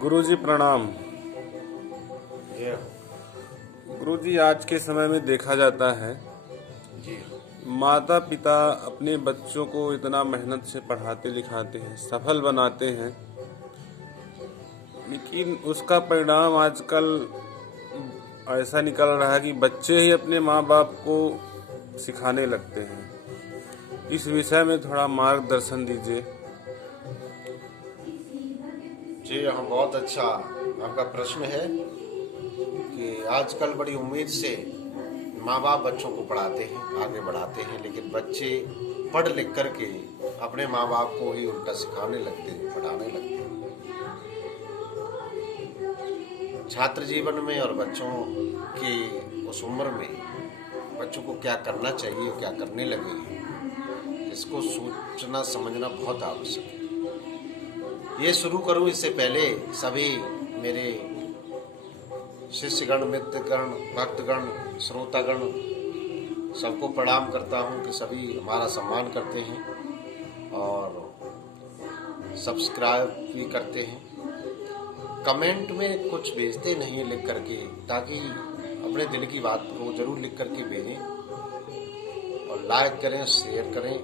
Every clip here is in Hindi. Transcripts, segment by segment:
गुरुजी प्रणाम। जी गुरुजी, आज के समय में देखा जाता है जी माता पिता अपने बच्चों को इतना मेहनत से पढ़ाते लिखाते हैं, सफल बनाते हैं, लेकिन उसका परिणाम आजकल ऐसा निकल रहा है कि बच्चे ही अपने माँ बाप को सिखाने लगते हैं। इस विषय में थोड़ा मार्गदर्शन दीजिए। जी हाँ, बहुत अच्छा आपका प्रश्न है कि आजकल बड़ी उम्मीद से माँ बाप बच्चों को पढ़ाते हैं, आगे बढ़ाते हैं, लेकिन बच्चे पढ़ लिख करके अपने माँ बाप को ही उल्टा सिखाने लगते हैं, पढ़ाने लगते हैं। छात्र जीवन में और बच्चों की उस उम्र में बच्चों को क्या करना चाहिए, क्या करने लगे हैं, इसको सोचना समझना बहुत आवश्यक है। ये शुरू करूं इससे पहले सभी मेरे शिष्यगण, मित्रगण, भक्तगण, श्रोतागण सबको प्रणाम करता हूं कि सभी हमारा सम्मान करते हैं और सब्सक्राइब भी करते हैं। कमेंट में कुछ भेजते नहीं है लिख करके, ताकि अपने दिल की बात को जरूर लिख करके भेजें और लाइक करें, शेयर करें।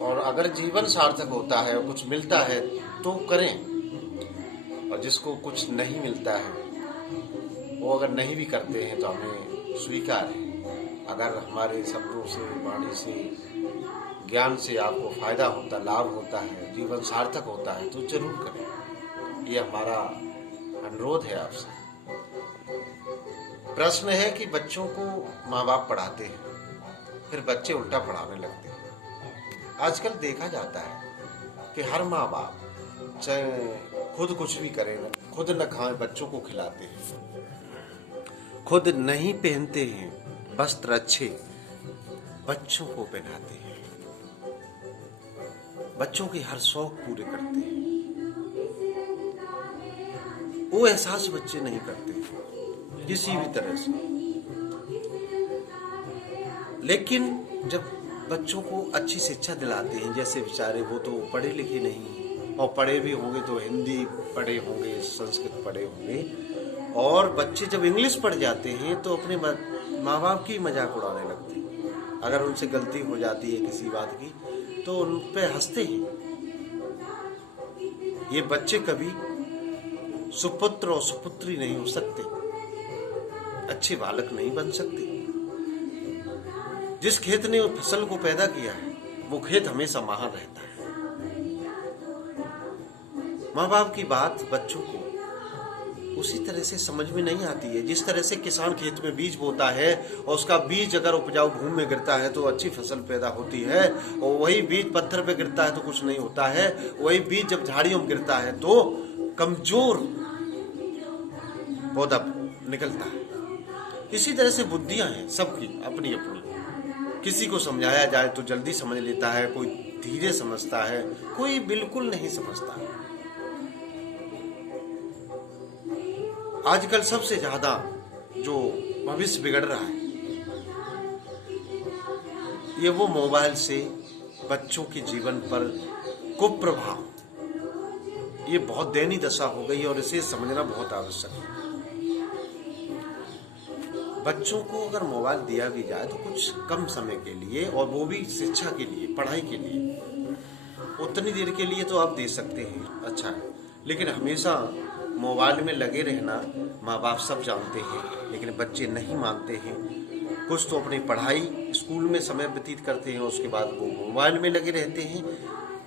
और अगर जीवन सार्थक होता है और कुछ मिलता है तो करें, और जिसको कुछ नहीं मिलता है वो अगर नहीं भी करते हैं तो हमें स्वीकार है। अगर हमारे शब्दों से, वाणी से, ज्ञान से आपको फायदा होता, लाभ होता है, जीवन सार्थक होता है तो जरूर करें। ये हमारा अनुरोध है आपसे। प्रश्न है कि बच्चों को माँ बाप पढ़ाते हैं, फिर बच्चे उल्टा पढ़ाने लगते हैं। आजकल देखा जाता है कि हर माँ बाप चाहे खुद कुछ भी करें, खुद न खाएं, बच्चों को खिलाते हैं, खुद नहीं पहनते हैं वस्त्र अच्छे, बच्चों को पहनाते हैं, बच्चों के हर शौक पूरे करते हैं। वो एहसास बच्चे नहीं करते किसी भी तरह से। लेकिन जब बच्चों को अच्छी शिक्षा दिलाते हैं, जैसे बेचारे वो तो पढ़े लिखे नहीं हैं, और पढ़े भी होंगे तो हिंदी पढ़े होंगे, संस्कृत पढ़े होंगे, और बच्चे जब इंग्लिश पढ़ जाते हैं तो अपने माँ बाप की मजाक उड़ाने लगते हैं। अगर उनसे गलती हो जाती है किसी बात की तो उन पे हंसते हैं। ये बच्चे कभी सुपुत्र और सुपुत्री नहीं हो सकते, अच्छे बालक नहीं बन सकते। जिस खेत ने फसल को पैदा किया है वो खेत हमेशा महान रहता है। माँ बाप की बात बच्चों को उसी तरह से समझ में नहीं आती है जिस तरह से किसान खेत में बीज बोता है और उसका बीज अगर उपजाऊ भूमि में गिरता है तो अच्छी फसल पैदा होती है, और वही बीज पत्थर पे गिरता है तो कुछ नहीं होता है। वही बीज जब झाड़ियों में गिरता है तो कमजोर पौधा निकलता है। इसी तरह से बुद्धियां हैं सबकी अपनी अपनी। किसी को समझाया जाए तो जल्दी समझ लेता है, कोई धीरे समझता है, कोई बिल्कुल नहीं समझता है। आजकल सबसे ज्यादा जो भविष्य बिगड़ रहा है ये वो मोबाइल से बच्चों के जीवन पर कुप्रभाव, ये बहुत दयनीय दशा हो गई और इसे समझना बहुत आवश्यक है। बच्चों को अगर मोबाइल दिया भी जाए तो कुछ कम समय के लिए, और वो भी शिक्षा के लिए, पढ़ाई के लिए, उतनी देर के लिए तो आप दे सकते हैं, अच्छा है। लेकिन हमेशा मोबाइल में लगे रहना माँ बाप सब जानते हैं, लेकिन बच्चे नहीं मानते हैं। कुछ तो अपनी पढ़ाई स्कूल में समय व्यतीत करते हैं, उसके बाद वो मोबाइल में लगे रहते हैं।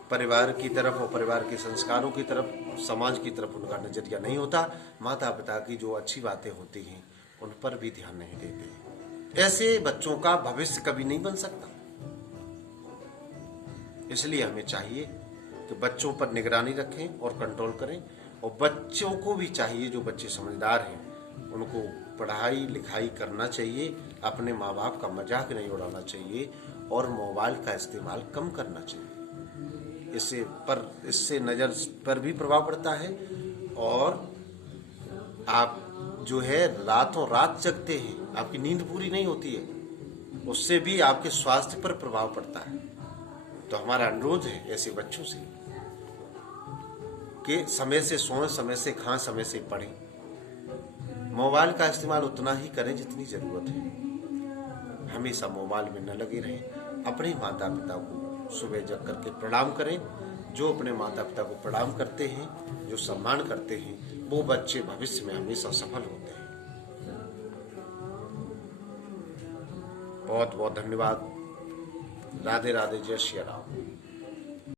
परिवार की तरफ और परिवार के संस्कारों की तरफ, समाज की तरफ उनका नजरिया नहीं होता। माता पिता की जो अच्छी बातें होती हैं उन पर भी ध्यान नहीं देते। ऐसे बच्चों का भविष्य कभी नहीं बन सकता। इसलिए हमें चाहिए कि बच्चों पर निगरानी रखें और कंट्रोल करें, और बच्चों को भी चाहिए, जो बच्चे समझदार हैं उनको पढ़ाई लिखाई करना चाहिए, अपने माँ बाप का मजाक नहीं उड़ाना चाहिए, और मोबाइल का इस्तेमाल कम करना चाहिए। इससे नज़र पर भी प्रभाव पड़ता है, और आप जो है रातों रात जगते हैं, आपकी नींद पूरी नहीं होती है, उससे भी आपके स्वास्थ्य पर प्रभाव पड़ता है। तो हमारा अनुरोध है ऐसे बच्चों से के समय से सोएं, समय से खाएं, समय से पढ़ें। मोबाइल का इस्तेमाल उतना ही करें जितनी ज़रूरत है। हमेशा मोबाइल में न लगे रहें। अपने माता पिता को सुबह जग करके प्रणाम करें। जो अपने माता पिता को प्रणाम करते हैं, जो सम्मान करते हैं, वो बच्चे भविष्य में हमेशा सफल होते हैं। बहुत बहुत धन्यवाद। राधे राधे, जय श्री राम।